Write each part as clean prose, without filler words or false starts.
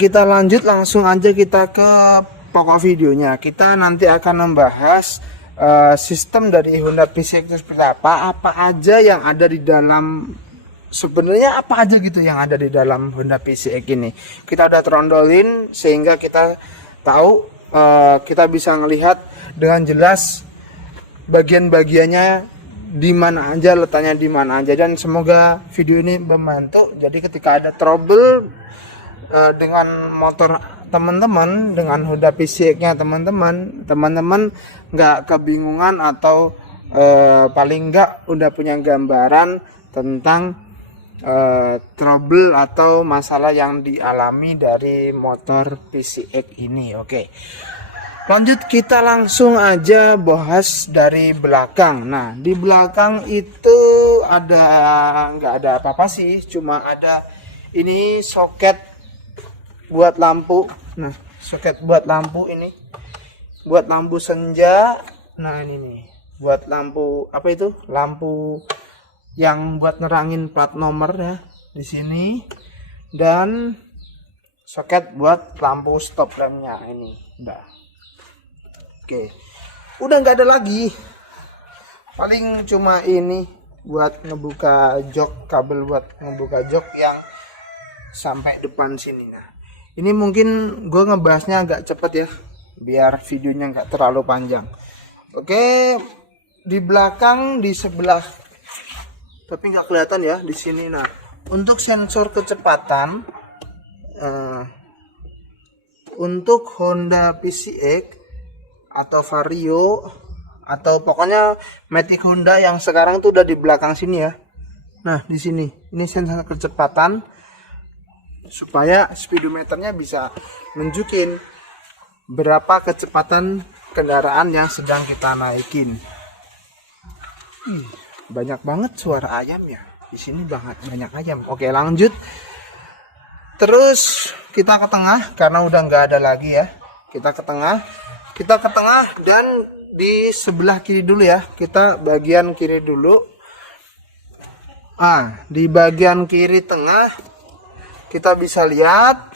Kita lanjut langsung aja kita ke pokok videonya. Kita nanti akan membahas sistem dari Honda PCX itu seperti apa aja yang ada di dalam, sebenarnya apa aja gitu yang ada di dalam Honda PCX ini. Kita udah terondolin sehingga kita tahu, kita bisa melihat dengan jelas bagian-bagiannya di mana aja, letaknya di mana aja, dan semoga video ini membantu. Jadi ketika ada trouble dengan motor teman-teman, dengan Honda PCX-nya teman-teman nggak kebingungan atau paling nggak udah punya gambaran tentang trouble atau masalah yang dialami dari motor PCX ini. Oke, lanjut kita langsung aja bahas dari belakang. Nah, di belakang itu nggak ada apa-apa sih, cuma ada ini soket buat lampu. Nah, soket buat lampu ini, buat lampu senja. Nah, ini nih buat lampu apa itu, lampu yang buat nerangin plat nomor ya di sini, dan soket buat lampu stop lampnya ini udah. Oke, udah nggak ada lagi, paling cuma ini buat ngebuka jok, kabel buat ngebuka jok yang sampai depan sini. Nah, ini mungkin gue ngebahasnya agak cepet ya, biar videonya nggak terlalu panjang. Oke, di belakang di sebelah, tapi nggak kelihatan ya di sini. Nah, untuk sensor kecepatan untuk Honda PCX atau Vario atau pokoknya Matic Honda yang sekarang tuh udah di belakang sini ya. Nah, di sini ini sensor kecepatan supaya speedometernya bisa nunjukin berapa kecepatan kendaraan yang sedang kita naikin. Banyak banget suara ayam ya di sini, banyak ayam. Oke, lanjut terus kita ke tengah karena udah nggak ada lagi ya. Kita ke tengah dan di sebelah kiri dulu ya, kita bagian kiri dulu. Di bagian kiri tengah kita bisa lihat,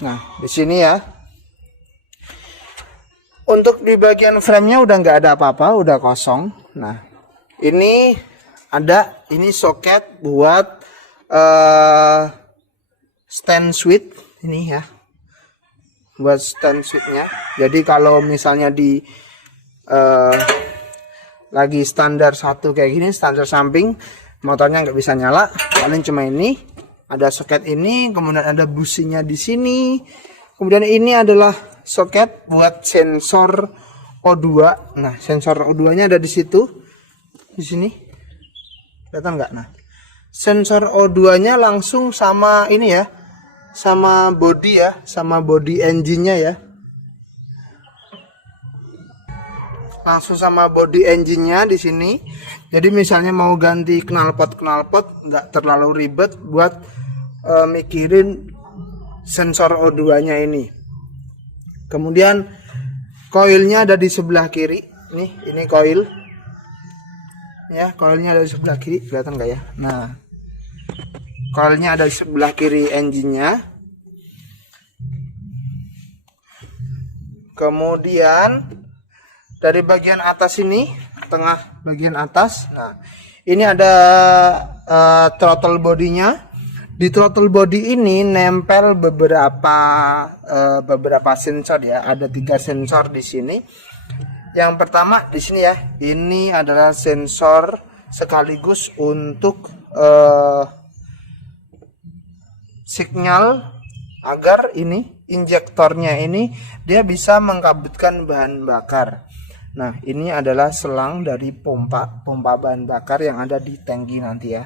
nah di sini ya, untuk di bagian frame-nya udah nggak ada apa-apa, udah kosong. Nah, ini ada soket buat stand switch ini ya, buat stand switch-nya. Jadi kalau misalnya di lagi standar satu kayak gini, standar samping, motornya nggak bisa nyala, paling cuma ini. Ada soket ini, kemudian ada businya di sini. Kemudian ini adalah soket buat sensor O2. Nah, sensor O2-nya ada di situ. Di sini. Kelihatan nggak? Nah, sensor O2-nya langsung sama ini ya. Sama body ya, sama body engine-nya ya. Langsung sama body engine-nya di sini. Jadi misalnya mau ganti knalpot nggak terlalu ribet buat mikirin sensor O2-nya ini. Kemudian koilnya ada di sebelah kiri. Nih, ini koil. Ya, koilnya ada di sebelah kiri, kelihatan nggak ya? Nah, koilnya ada di sebelah kiri engine-nya. Kemudian dari bagian atas ini, tengah bagian atas. Nah, ini ada throttle bodinya. Di throttle body ini nempel beberapa sensor ya. Ada 3 sensor di sini. Yang pertama di sini ya. Ini adalah sensor sekaligus untuk sinyal agar ini injektornya ini dia bisa mengkabutkan bahan bakar. Nah, ini adalah selang dari pompa bahan bakar yang ada di tangki nanti ya.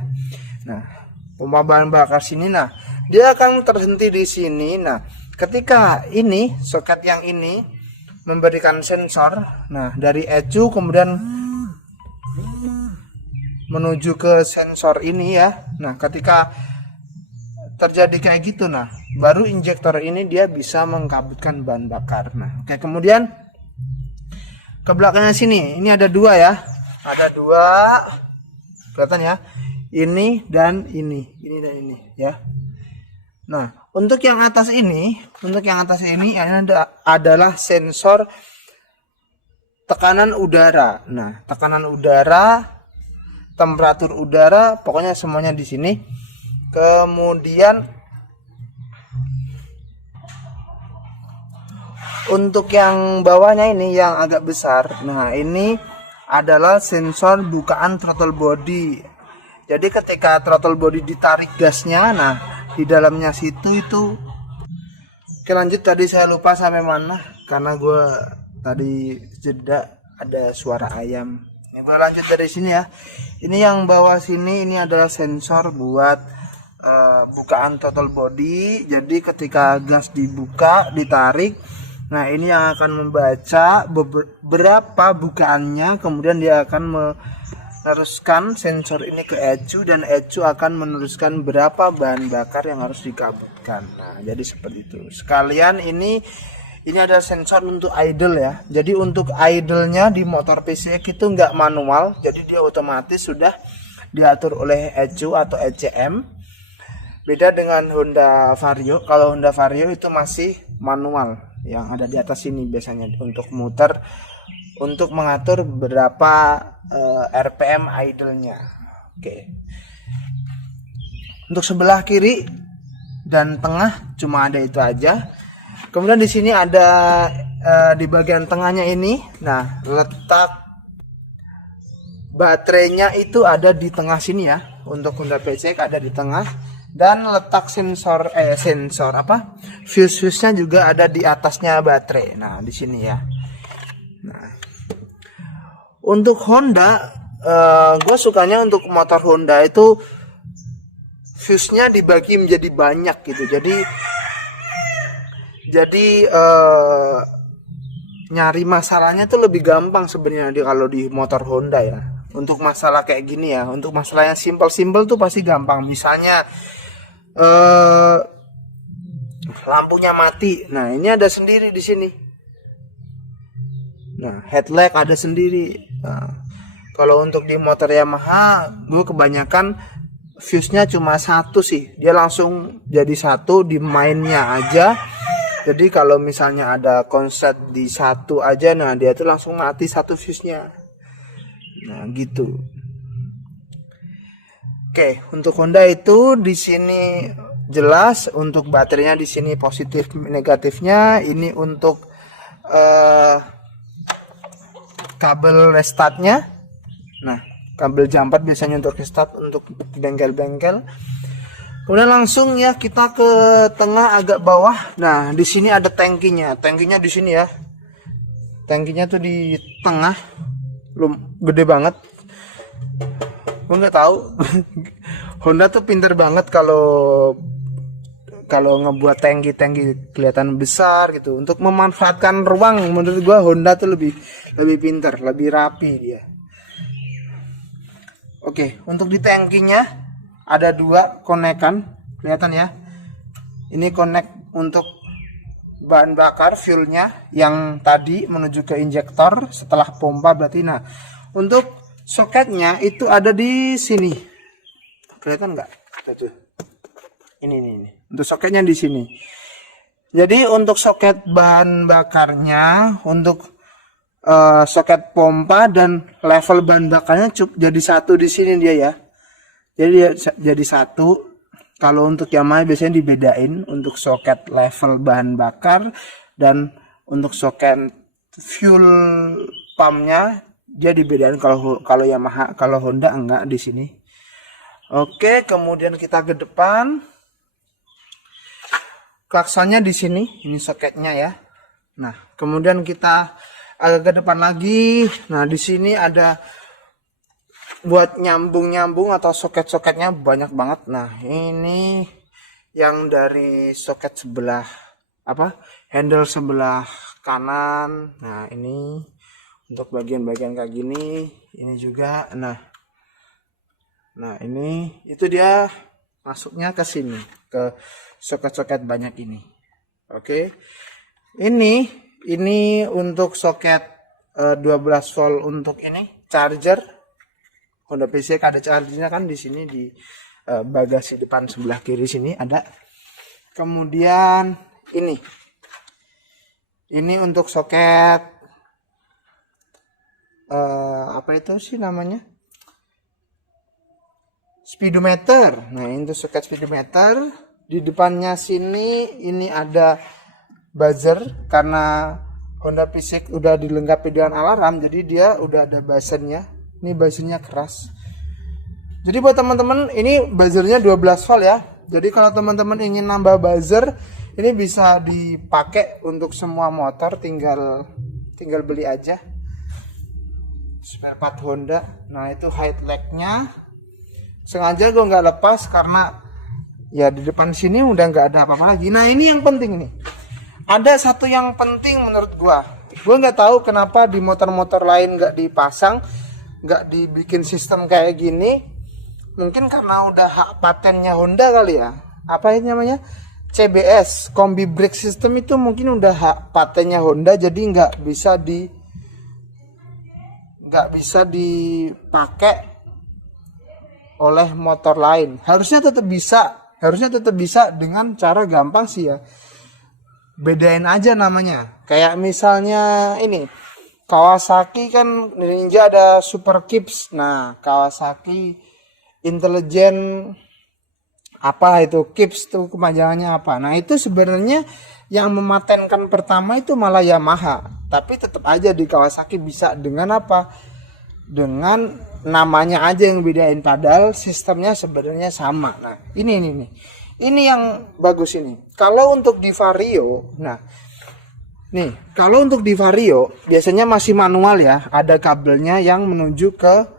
Nah, pompa bahan bakar sini, nah dia akan terhenti di sini. Nah, ketika ini soket yang ini memberikan sensor, nah dari ECU kemudian menuju ke sensor ini ya. Nah, ketika terjadi kayak gitu, nah baru injektor ini dia bisa mengkabutkan bahan bakar. Nah, oke, kemudian ke belakangnya sini, ini ada 2 ya, ada 2, kelihatan ya, ini dan ini ya. Nah, Untuk yang atas ini adalah sensor tekanan udara. Nah, tekanan udara, temperatur udara, pokoknya semuanya di sini. Kemudian untuk yang bawahnya ini yang agak besar, nah ini adalah sensor bukaan throttle body. Jadi ketika throttle body ditarik gasnya, nah di dalamnya situ itu. Oke, lanjut. Tadi saya lupa sampai mana karena gue tadi jeda ada suara ayam. Ini gue lanjut dari sini ya. Ini yang bawah sini, ini adalah sensor buat bukaan throttle body. Jadi ketika gas dibuka, ditarik, nah ini yang akan membaca berapa bukaannya, kemudian dia akan meneruskan sensor ini ke ECU, dan ECU akan meneruskan berapa bahan bakar yang harus dikabutkan. Nah, jadi seperti itu. Sekalian ini ada sensor untuk idle ya. Jadi untuk idle-nya di motor PCX itu nggak manual, jadi dia otomatis sudah diatur oleh ECU atau ECM. Beda dengan Honda Vario. Kalau Honda Vario itu masih manual, yang ada di atas ini biasanya untuk muter, untuk mengatur berapa RPM idle-nya. Oke. Untuk sebelah kiri dan tengah cuma ada itu aja. Kemudian di sini ada di bagian tengahnya ini, nah letak baterainya itu ada di tengah sini ya. Untuk Honda PCX ada di tengah, dan letak fuse-nya juga ada di atasnya baterai. Nah di sini ya. Nah, untuk Honda, gue sukanya untuk motor Honda itu fuse-nya dibagi menjadi banyak gitu. Jadi nyari masalahnya tuh lebih gampang sebenarnya kalau di motor Honda ya. Untuk masalah kayak gini ya, untuk masalah yang simpel-simpel tuh pasti gampang. Misalnya lampunya mati, nah ini ada sendiri di sini. Nah, headlight ada sendiri. Nah, kalau untuk di motor Yamaha, gue kebanyakan fuse-nya cuma satu sih. Dia langsung jadi satu di mainnya aja. Jadi kalau misalnya ada konslet di satu aja, nah dia tuh langsung mati satu fuse-nya. Nah, gitu. Oke, untuk Honda itu di sini jelas. Untuk baterainya di sini positif negatifnya. Ini untuk kabel restartnya. Nah, kabel jumper biasanya untuk restart untuk bengkel-bengkel. Kemudian langsung ya kita ke tengah agak bawah. Nah, di sini ada tangkinya. Tangkinya di sini ya. Tangkinya tuh di tengah. Gede banget. Gue nggak tahu. Honda tuh pinter banget kalau ngebuat tangki kelihatan besar gitu. Untuk memanfaatkan ruang, menurut gue Honda tuh lebih pinter, lebih rapi dia. Oke, untuk di tangkinya ada dua konekan, kelihatan ya. Ini konek untuk bahan bakar fuelnya yang tadi menuju ke injektor setelah pompa berarti. Nah, untuk soketnya itu ada di sini. Kelihatan nggak? Ini. Untuk soketnya di sini. Jadi untuk soket bahan bakarnya, untuk soket pompa dan level bahan bakarnya jadi satu di sini dia ya. Jadi satu. Kalau untuk Yamaha biasanya dibedain untuk soket level bahan bakar dan untuk soket fuel pumpnya dia dibedain. Kalau Yamaha, kalau Honda enggak di sini. Oke, kemudian kita ke depan. Klaksonnya di sini, ini soketnya ya. Nah, kemudian kita agak ke depan lagi. Nah, di sini ada buat nyambung atau soket-soketnya banyak banget. Nah, ini yang dari soket sebelah handle sebelah kanan. Nah, ini untuk bagian-bagian kayak gini. Ini juga. Nah, ini itu dia masuknya ke sini, ke soket-soket banyak ini. Oke. Ini untuk soket 12 volt untuk ini charger. Honda PCX ada chargernya kan di sini di bagasi depan sebelah kiri sini ada. Kemudian ini untuk soket apa itu sih namanya, speedometer. Nah, ini untuk soket speedometer. Di depannya sini ini ada buzzer, karena Honda P6 udah dilengkapi dengan alarm, jadi dia udah ada buzzernya. Ini buzzernya keras. Jadi buat teman-teman, ini buzzernya 12 volt ya. Jadi kalau teman-teman ingin nambah buzzer, ini bisa dipakai untuk semua motor, tinggal beli aja. Spare part Honda. Nah, itu headlight-nya. Sengaja gue nggak lepas karena ya di depan sini udah nggak ada apa-apa lagi. Nah, ini yang penting nih. Ada satu yang penting menurut gue nggak tahu kenapa di motor-motor lain nggak dipasang, nggak dibikin sistem kayak gini. Mungkin karena udah hak patennya Honda kali ya. Apa ini namanya, CBS, Combi Brake System, itu mungkin udah hak patennya Honda, jadi nggak bisa dipakai oleh motor lain. Harusnya tetap bisa dengan cara gampang sih ya. Bedain aja namanya. Kayak misalnya ini Kawasaki kan Ninja ada Super Kips. Nah, Kawasaki Intelligent apa itu Kips tuh kepanjangannya apa. Nah, itu sebenarnya yang mematenkan pertama itu malah Yamaha. Tapi tetap aja di Kawasaki bisa dengan apa? Dengan namanya aja yang bedain, padahal sistemnya sebenarnya sama. Nah, ini yang bagus ini. Kalau untuk di Vario, nah nih, kalau untuk di Vario biasanya masih manual ya, ada kabelnya yang menuju ke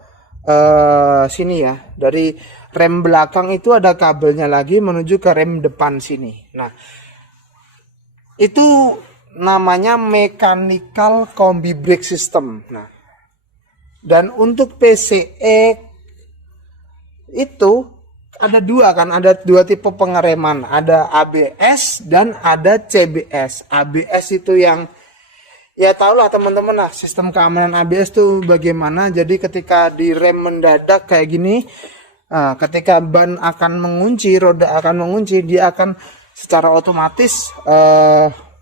sini ya. Dari rem belakang itu ada kabelnya lagi menuju ke rem depan sini. Nah, itu namanya mechanical combi brake system. Nah, dan untuk PCX itu ada dua kan, ada dua tipe pengereman, ada ABS dan ada CBS. ABS itu yang ya tau lah teman-teman lah, sistem keamanan ABS tuh bagaimana. Jadi ketika di rem mendadak kayak gini, ketika ban akan mengunci, roda akan mengunci, dia akan secara otomatis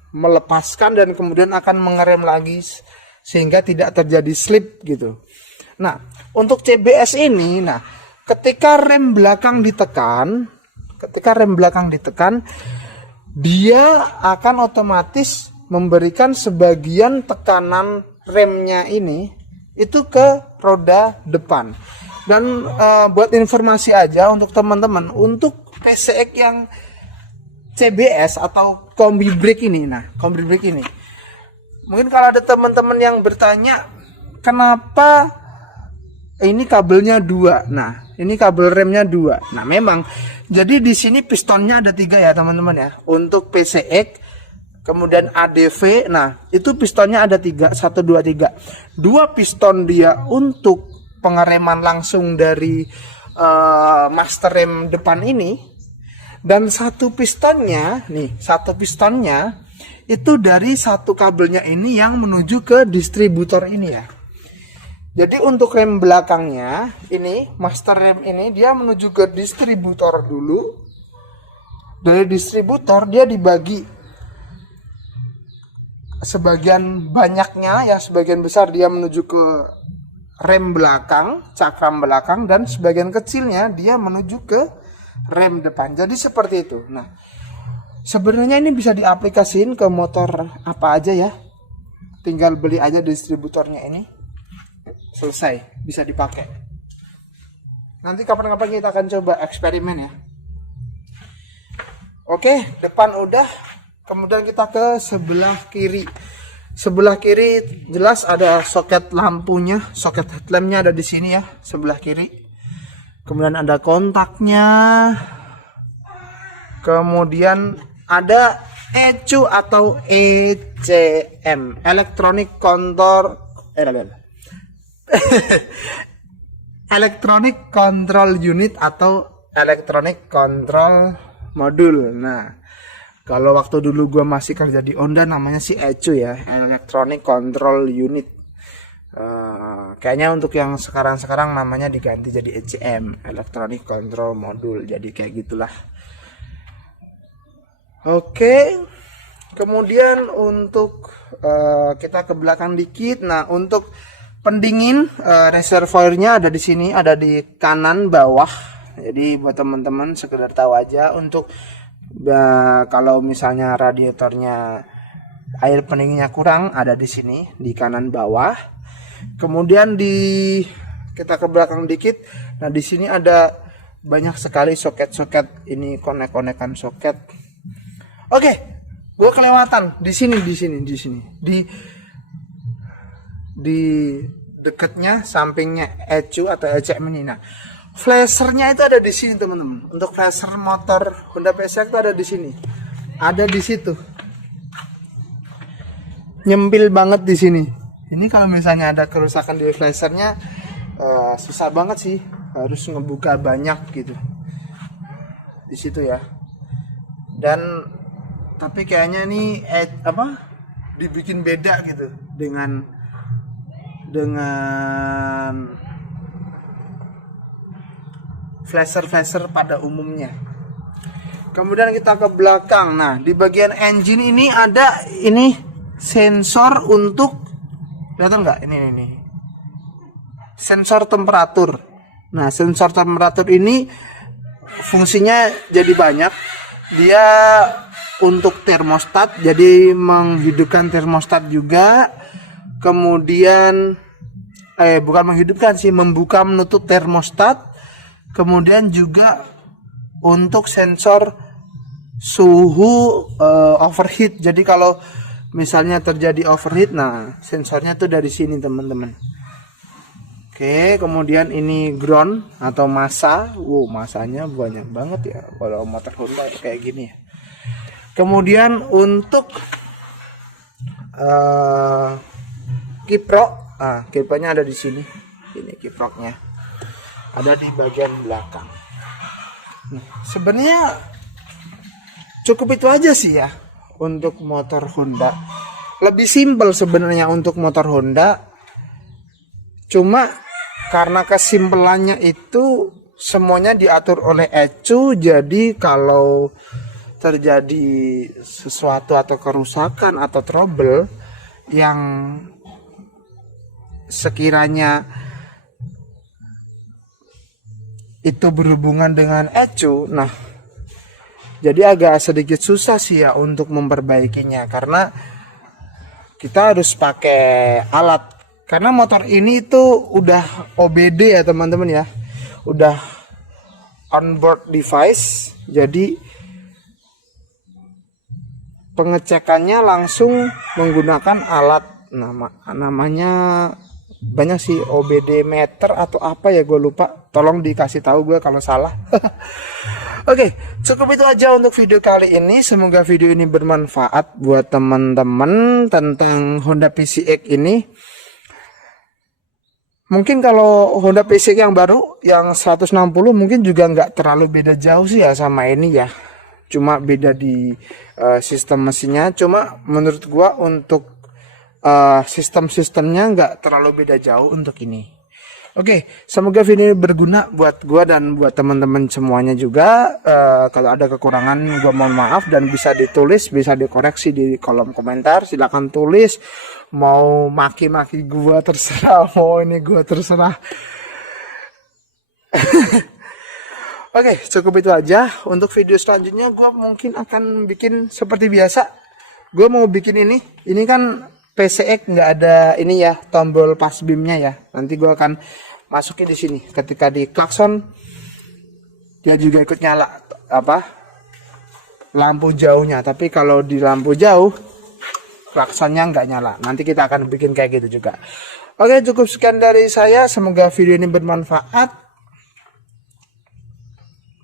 melepaskan dan kemudian akan mengerem lagi sehingga tidak terjadi slip gitu. Nah, untuk CBS ini, nah ketika rem belakang ditekan, dia akan otomatis memberikan sebagian tekanan remnya ini itu ke roda depan. Dan buat informasi aja untuk teman-teman, untuk PCX yang CBS atau combi brake ini, nah combi brake ini, mungkin kalau ada teman-teman yang bertanya kenapa ini kabelnya 2, nah ini kabel remnya 2. Nah, memang jadi di sini pistonnya ada 3 ya teman-teman ya. Untuk PCX, kemudian ADV, nah itu pistonnya ada 3, 1, 2, 3. 2 piston dia untuk pengereman langsung dari master rem depan ini, dan 1 pistonnya itu dari 1 kabelnya ini yang menuju ke distributor ini ya. Jadi untuk rem belakangnya ini, master rem ini, dia menuju ke distributor dulu. Dari distributor dia dibagi sebagian banyaknya ya, sebagian besar dia menuju ke rem belakang, cakram belakang, dan sebagian kecilnya dia menuju ke rem depan. Jadi seperti itu. Nah, sebenarnya ini bisa diaplikasiin ke motor apa aja ya. Tinggal beli aja distributornya ini. Selesai, bisa dipakai. Nanti kapan-kapan kita akan coba eksperimen ya. Oke, depan udah. Kemudian kita ke sebelah kiri. Sebelah kiri jelas ada soket lampunya, soket headlampnya ada di sini ya, sebelah kiri. Kemudian ada kontaknya. Kemudian ada ECU atau ECM, Electronic Electronic Control Unit atau Electronic Control Module. Nah, kalau waktu dulu gue masih kerja di Honda namanya si ECU ya, Electronic Control Unit. Kayaknya untuk yang sekarang namanya diganti jadi ECM, Electronic Control Module. Jadi kayak gitulah. Oke, kemudian untuk kita ke belakang dikit. Nah, untuk pendingin reservoirnya ada di sini, ada di kanan bawah. Jadi buat teman-teman sekedar tahu aja, untuk kalau misalnya radiatornya air pendinginnya kurang, ada di sini di kanan bawah. Kemudian kita ke belakang dikit. Nah, di sini ada banyak sekali soket-soket, ini konek-konekan soket. Oke, gue kelewatan di sini di dekatnya, sampingnya ECU atau ECM ini. Nah, flashernya itu ada di sini teman-teman. Untuk flasher motor Honda PCX itu ada di sini, ada di situ, nyempil banget di sini. Ini kalau misalnya ada kerusakan di flashernya, susah banget sih, harus ngebuka banyak gitu di situ ya. Dan tapi kayaknya nih dibikin beda gitu dengan flasher pada umumnya. Kemudian kita ke belakang. Nah, di bagian engine ini ada sensor untuk, kelihatan nggak? Ini sensor temperatur. Nah, sensor temperatur ini fungsinya jadi banyak. Dia untuk termostat, jadi menghidupkan termostat juga. Kemudian bukan menghidupkan sih, membuka menutup termostat. Kemudian juga untuk sensor suhu overheat. Jadi kalau misalnya terjadi overheat, nah sensornya tuh dari sini teman-teman. Oke, kemudian ini ground atau massa. Masanya banyak banget ya kalau motor Honda kayak gini ya. Kemudian untuk kiprok, kiproknya ada di sini. Ini kiproknya ada di bagian belakang. Nah, sebenarnya cukup itu aja sih ya untuk motor Honda. Lebih simpel sebenarnya untuk motor Honda. Cuma karena kesimpelannya itu semuanya diatur oleh ECU, jadi kalau terjadi sesuatu atau kerusakan atau trouble yang sekiranya itu berhubungan dengan ECU, nah jadi agak sedikit susah sih ya untuk memperbaikinya, karena kita harus pakai alat. Karena motor ini itu udah OBD ya teman-teman ya, udah onboard device, jadi pengecekannya langsung menggunakan alat, namanya banyak sih, OBD meter atau apa ya, gue lupa, tolong dikasih tahu gue kalau salah. Oke, cukup itu aja untuk video kali ini. Semoga video ini bermanfaat buat teman-teman tentang Honda PCX ini. Mungkin kalau Honda PCX yang baru yang 160 mungkin juga nggak terlalu beda jauh sih ya sama ini ya, cuma beda di sistem mesinnya. Cuma menurut gua untuk sistem-sistemnya nggak terlalu beda jauh untuk ini. Oke, semoga video ini berguna buat gua dan buat teman-teman semuanya juga. Kalau ada kekurangan gua mohon maaf, dan bisa ditulis, bisa dikoreksi di kolom komentar. Silahkan tulis, mau maki-maki gua terserah, mau ini gua terserah. Oke, cukup itu aja. Untuk video selanjutnya gue mungkin akan bikin seperti biasa. Gue mau bikin ini kan PCX nggak ada ini ya, tombol pas beamnya ya. Nanti gue akan masukin di sini. Ketika di klakson dia juga ikut nyala lampu jauhnya. Tapi kalau di lampu jauh klaksonnya nggak nyala. Nanti kita akan bikin kayak gitu juga. Oke, cukup sekian dari saya. Semoga video ini bermanfaat.